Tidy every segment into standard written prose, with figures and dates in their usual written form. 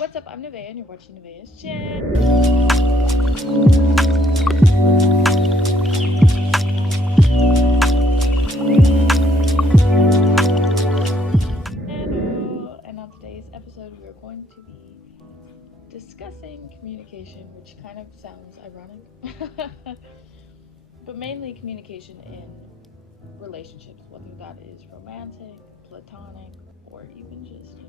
What's up? I'm Nevaeh and you're watching Nevaeh's Chin. Hello! And on today's episode, we are going to be discussing communication, which kind of sounds ironic, but mainly communication in relationships, whether that is romantic, platonic, or even just,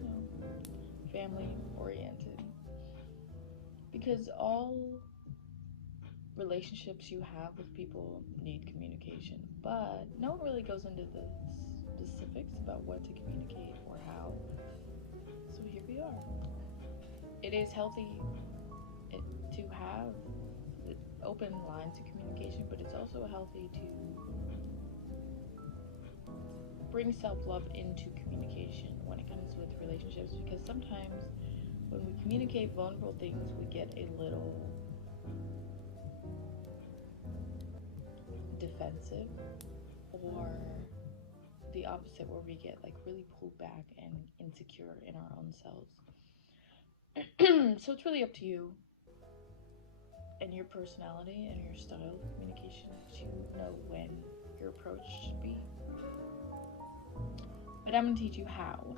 family oriented. Because all relationships you have with people need communication, but no one really goes into the specifics about what to communicate or how. So here we are. It is healthy to have open lines of communication, but it's also healthy to bring self-love into communication when it comes with relationships, because sometimes when we communicate vulnerable things, we get a little defensive, or the opposite, where we get like really pulled back and insecure in our own selves. So it's really up to you and your personality and your style of communication to know when your approach should be. But I'm going to teach you how.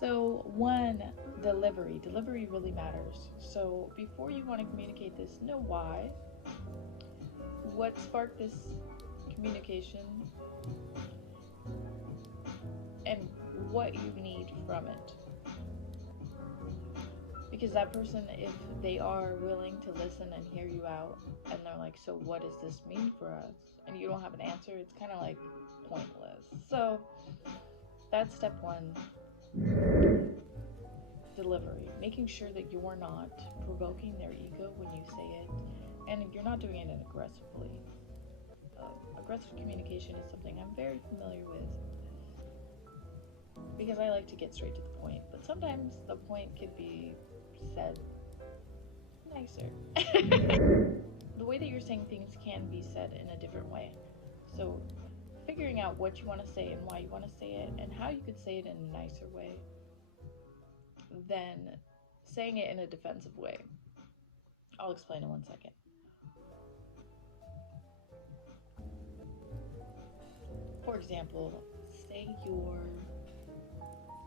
So, one, delivery. Delivery really matters. So, before you want to communicate this, know why. What sparked this communication, and what you need from it. Because that person, if they are willing to listen and hear you out, and they're like, so what does this mean for us? And you don't have an answer, it's kind of like pointless. So that's step one. Delivery. Making sure that you're not provoking their ego when you say it, and you're not doing it aggressively. Aggressive communication is something I'm very familiar with, because I like to get straight to the point, but sometimes the point could be said nicer. The way that you're saying things can be said in a different way. So figuring out what you want to say and why you want to say it, and how you could say it in a nicer way than saying it in a defensive way. I'll explain in 1 second. For example, say you're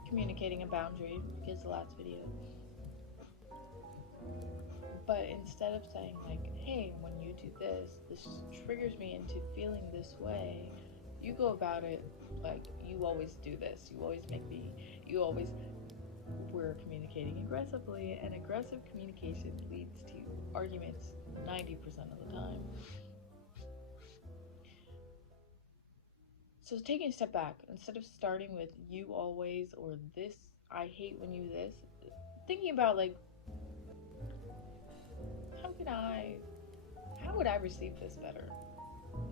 communicating a boundary, because the last video, but instead of saying like, hey, when you do this triggers me into feeling this way, you go about it like, you always do this, we're communicating aggressively, and aggressive communication leads to arguments 90% of the time. So taking a step back, instead of starting with you always, or this, I hate when you this, thinking about like, how would I receive this better?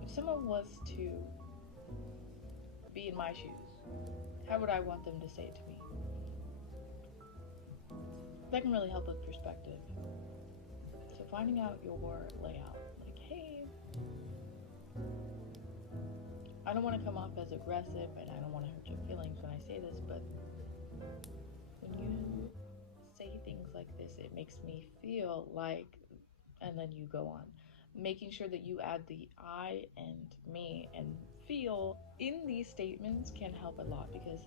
If someone was to be in my shoes, how would I want them to say it to me? That can really help with perspective. So finding out your layout, like, hey, I don't want to come off as aggressive, and I don't want to hurt your feelings when I say this, but when you say things like this, it makes me feel like, and then you go on. Making sure that you add the I and me and feel in these statements can help a lot, because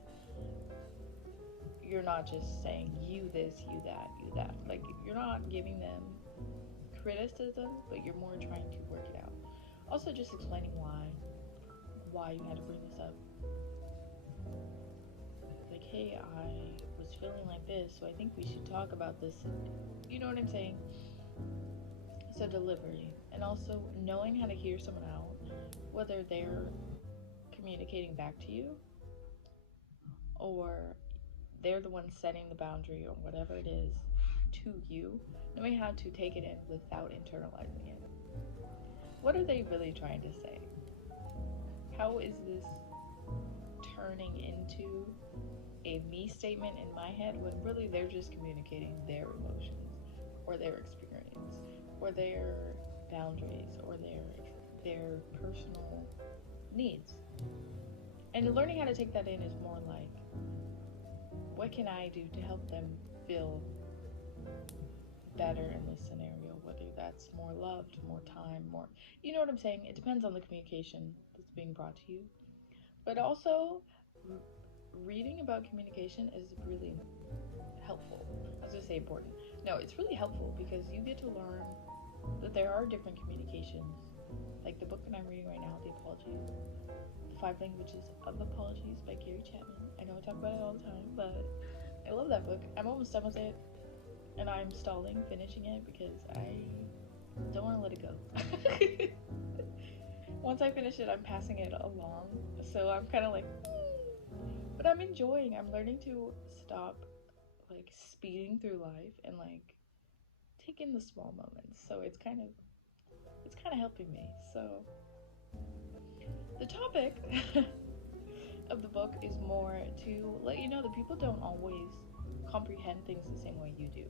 you're not just saying you this, you that, you that. Like, you're not giving them criticism, but you're more trying to work it out. Also, just explaining why you had to bring this up. Like, hey, I was feeling like this, so I think we should talk about this. You know what I'm saying? So delivery, and also knowing how to hear someone out, whether they're communicating back to you or they're the ones setting the boundary, or whatever it is, to you, knowing how to take it in without internalizing it. What are they really trying to say? How is this turning into a me statement in my head, when really they're just communicating their emotions, or their experience, or their boundaries, or their personal needs? And learning how to take that in is more like, what can I do to help them feel better in this scenario? Whether that's more loved, more time, more, you know what I'm saying? It depends on the communication that's being brought to you. But also, reading about communication is really helpful. I was gonna say important. No, it's really helpful because you get to learn that there are different communications. Like the book that I'm reading right now, The Apologies, The Five Languages of Apologies by Gary Chapman. I know I talk about it all the time, but I love that book. I'm almost done with it, and I'm stalling finishing it because I don't want to let it go. Once I finish it, I'm passing it along, so I'm kind of like, but I'm enjoying. I'm learning to stop like speeding through life and like take in the small moments. So it's kind of helping me. So the topic of the book is more to let you know that people don't always comprehend things the same way you do,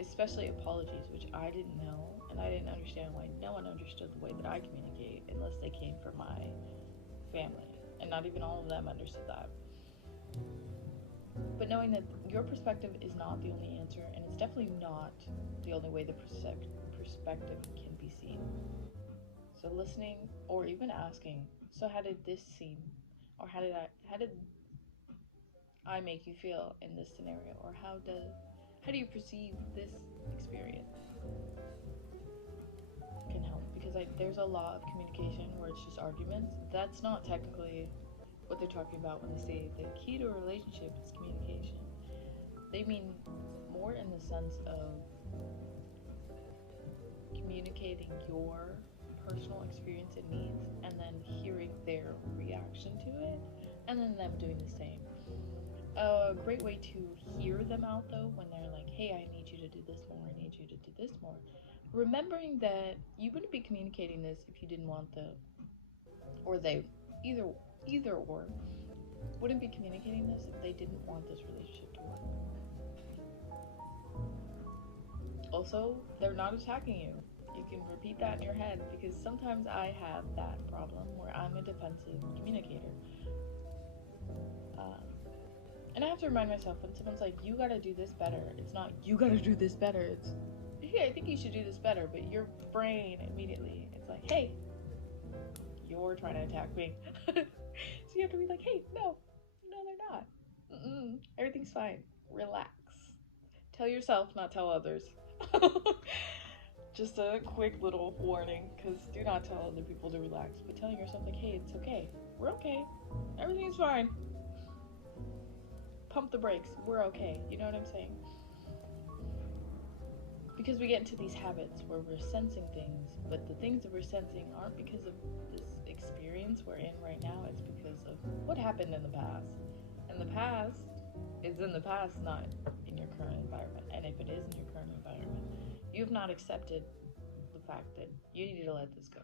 especially apologies, which I didn't know, and I didn't understand why no one understood the way that I communicate unless they came from my family, and not even all of them understood that. But knowing that your perspective is not the only answer, and it's definitely not the only way the perspective can be seen. So listening, or even asking, so how did this seem, or how did I make you feel in this scenario, or how do you perceive this experience, can help, because there's a lot of communication where it's just arguments. That's not technically what they're talking about when they say the key to a relationship is communication. They mean more in the sense of communicating your personal experience and needs, and then hearing their reaction to it, and then them doing the same. A great way to hear them out, though, when they're like, hey, I need you to do this more, I need you to do this more, remembering that you wouldn't be communicating this if you didn't want or they, either or, wouldn't be communicating this if they didn't want this relationship to work. Also, they're not attacking you. You can repeat that in your head, because sometimes I have that problem where I'm a defensive communicator. And I have to remind myself when someone's like, you gotta do this better, it's not, you gotta do this better, it's, hey, I think you should do this better, but your brain immediately, it's like, hey, you're trying to attack me. So you have to be like, hey, no, they're not. Everything's fine. Relax. Tell yourself, not tell others. Just a quick little warning, because do not tell other people to relax, but telling yourself, like, hey, it's okay. We're okay. Everything's fine. Pump the brakes. We're okay. You know what I'm saying? Because we get into these habits where we're sensing things, but the things that we're sensing aren't because of this experience we're in right now. It's because of what happened in the past. And the past is in the past, not in your current environment. And if it is in your current environment, you have not accepted the fact that you need to let this go.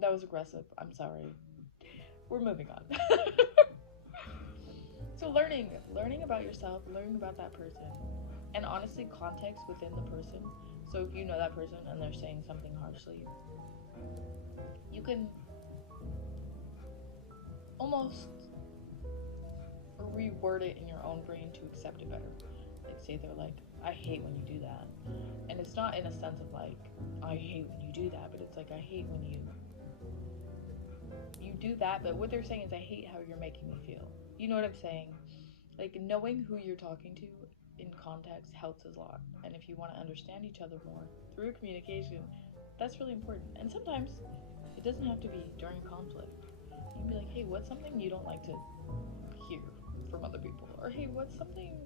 That was aggressive. I'm sorry. We're moving on. So learning about yourself, learning about that person, and honestly context within the person. So if you know that person and they're saying something harshly, you can almost reword it in your own brain to accept it better. Like, say they're like, I hate when you do that. And it's not in a sense of like, I hate when you do that, but it's like, I hate when you do that, but what they're saying is, I hate how you're making me feel. You know what I'm saying? Like, knowing who you're talking to in context helps a lot. And if you want to understand each other more through communication, that's really important. And sometimes it doesn't have to be during conflict. You can be like, hey, what's something you don't like to hear from other people? Or hey, what's something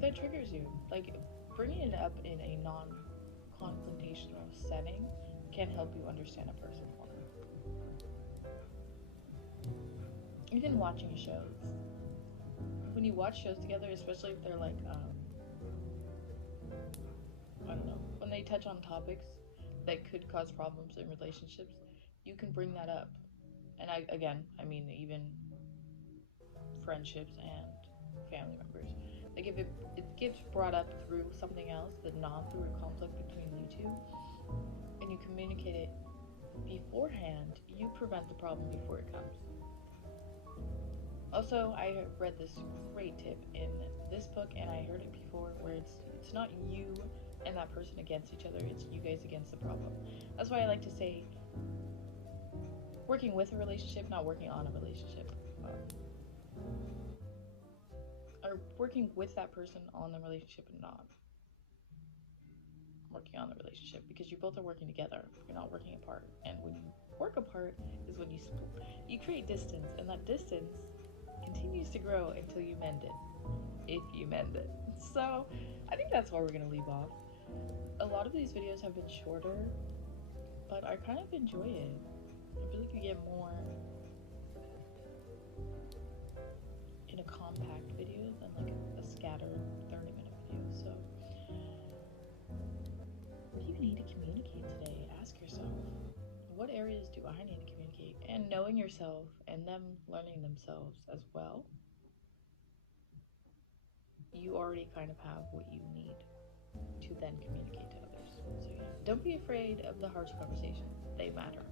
that triggers you? Like, bringing it up in a non-confrontational setting can help you understand a person more. Even watching shows. When you watch shows together, especially if they're like, I don't know, when they touch on topics that could cause problems in relationships, you can bring that up. And I mean even friendships and family members. Like, if it gets brought up through something else, but not through a conflict between you two, and you communicate it beforehand, you prevent the problem before it comes. Also, I read this great tip in this book, and I heard it before, where it's not you and that person against each other, it's you guys against the problem. That's why I like to say working with a relationship, not working on a relationship. Or working with that person on the relationship and not working on the relationship, because you both are working together. You're not working apart. And when you work apart is when you create distance, and that distance continues to grow until you mend it. If you mend it. So I think that's where we're gonna leave off. A lot of these videos have been shorter, but I kind of enjoy it. I feel like you get more in a compact video than like a scattered 30-minute video. So what do you need to communicate today? Ask yourself, what areas do I need to communicate? And knowing yourself and them learning themselves as well, you already kind of have what you need to then communicate to others. So yeah, don't be afraid of the harsh conversations. They matter.